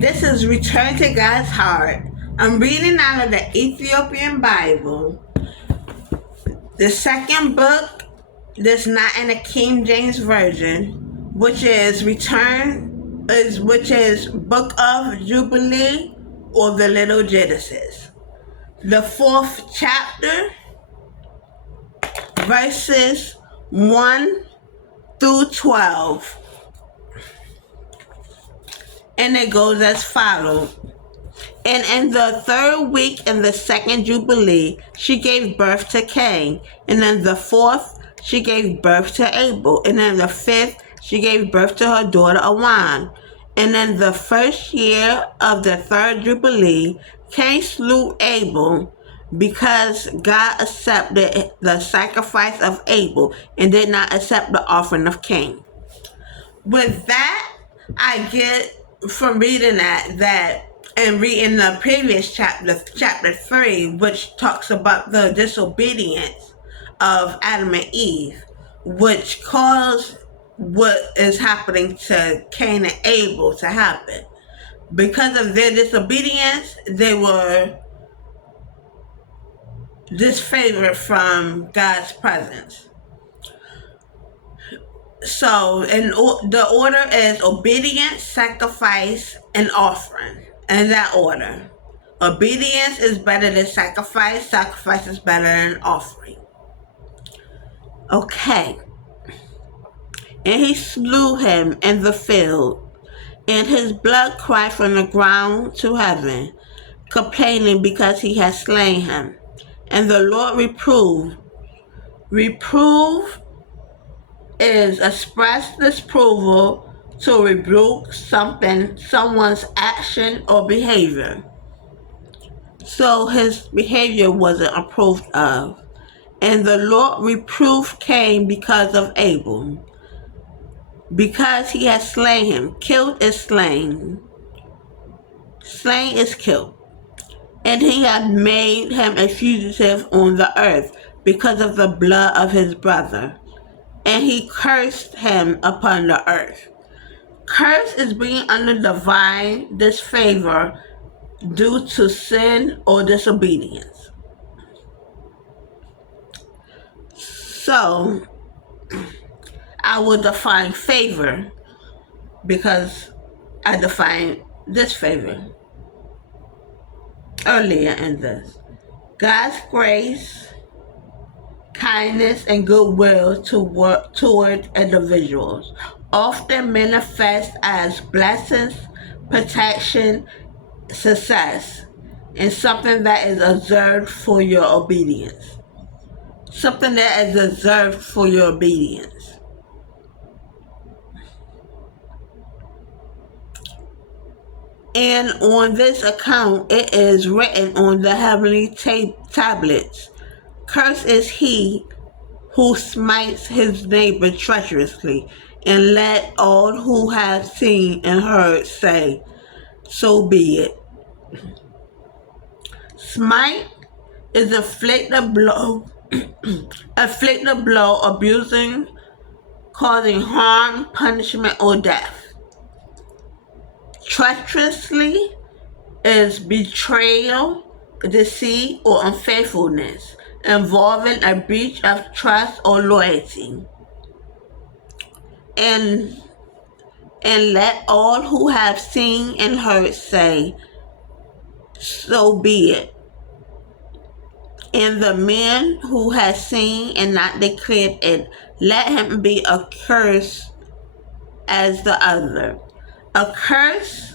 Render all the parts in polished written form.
This is Return to God's Heart. I'm reading out of the Ethiopian Bible. The second book that's not in the King James Version, which is Book of Jubilee or the Little Genesis. The fourth chapter, verses 1 through 12. And it goes as follows. And in the third week in the second Jubilee, she gave birth to Cain. And in the fourth, she gave birth to Abel. And in the fifth, she gave birth to her daughter Awan. And in the first year of the third Jubilee, Cain slew Abel because God accepted the sacrifice of Abel and did not accept the offering of Cain. With that, I get from reading that and reading the previous chapter 3, which talks about the disobedience of Adam and Eve, which caused what is happening to Cain and Abel to happen. Because of their disobedience, they were disfavored from God's presence. So, the order is obedience, sacrifice, and offering. In that order. Obedience is better than sacrifice. Sacrifice is better than offering. Okay. And he slew him in the field, and his blood cried from the ground to heaven, complaining because he had slain him. And the Lord reproved. Reprove is express disapproval to rebuke someone's action or behavior. So his behavior wasn't approved of. And the Lord reproved Cain because of Abel, because he had slain him. Killed is slain. Slain is killed. And he had made him a fugitive on the earth because of the blood of his brother. And he cursed him upon the earth. Curse is being under divine disfavor due to sin or disobedience. So, I will define favor because I defined disfavor earlier in this. God's grace, kindness, and goodwill toward individuals often manifest as blessings, protection, success, and something that is observed for your obedience. Something that is observed for your obedience. And on this account, it is written on the heavenly tablets, cursed is he who smites his neighbor treacherously, and let all who have seen and heard say, so be it. Smite is inflict a blow, abusing, causing harm, punishment, or death. Treacherously is betrayal, deceit, or unfaithfulness, involving a breach of trust or loyalty. And let all who have seen and heard say, so be it. And the man who has seen and not declared it, let him be accursed as the other. A curse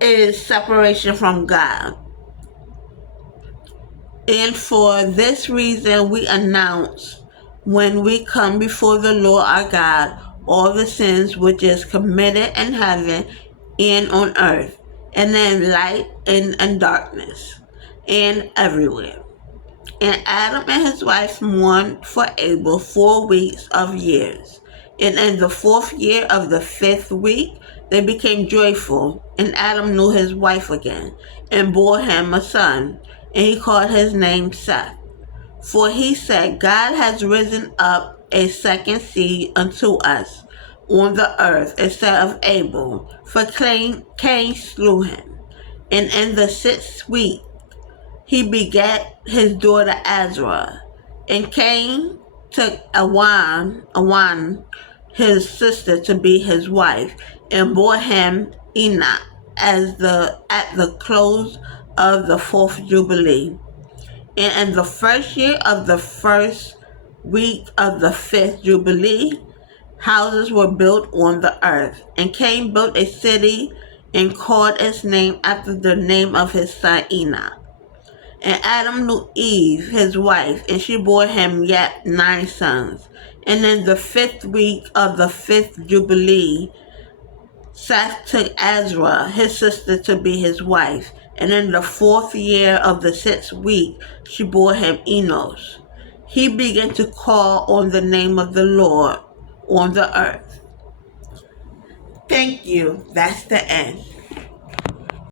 is separation from God. And for this reason we announce when we come before the Lord our God all the sins which is committed in heaven and on earth, and in light and in darkness, and everywhere. And Adam and his wife mourned for Abel 4 weeks of years. And in the 4th year of the 5th week, they became joyful, and Adam knew his wife again, and bore him a son, and he called his name Seth. For he said, God has risen up a second seed unto us on the earth instead of Abel, for Cain slew him. And in the 6th week he begat his daughter Azra. And Cain took Awan, his sister, to be his wife, and bore him Enoch at the close of the 4th Jubilee. And in the 1st year of the 1st week of the 5th Jubilee, houses were built on the earth. And Cain built a city and called its name after the name of his son Enoch. And Adam knew Eve, his wife, and she bore him yet 9 sons. And in the 5th week of the 5th Jubilee, Seth took Azra, his sister, to be his wife. And in the 4th year of the 6th week, she bore him Enos. He began to call on the name of the Lord on the earth. Thank you. That's the end.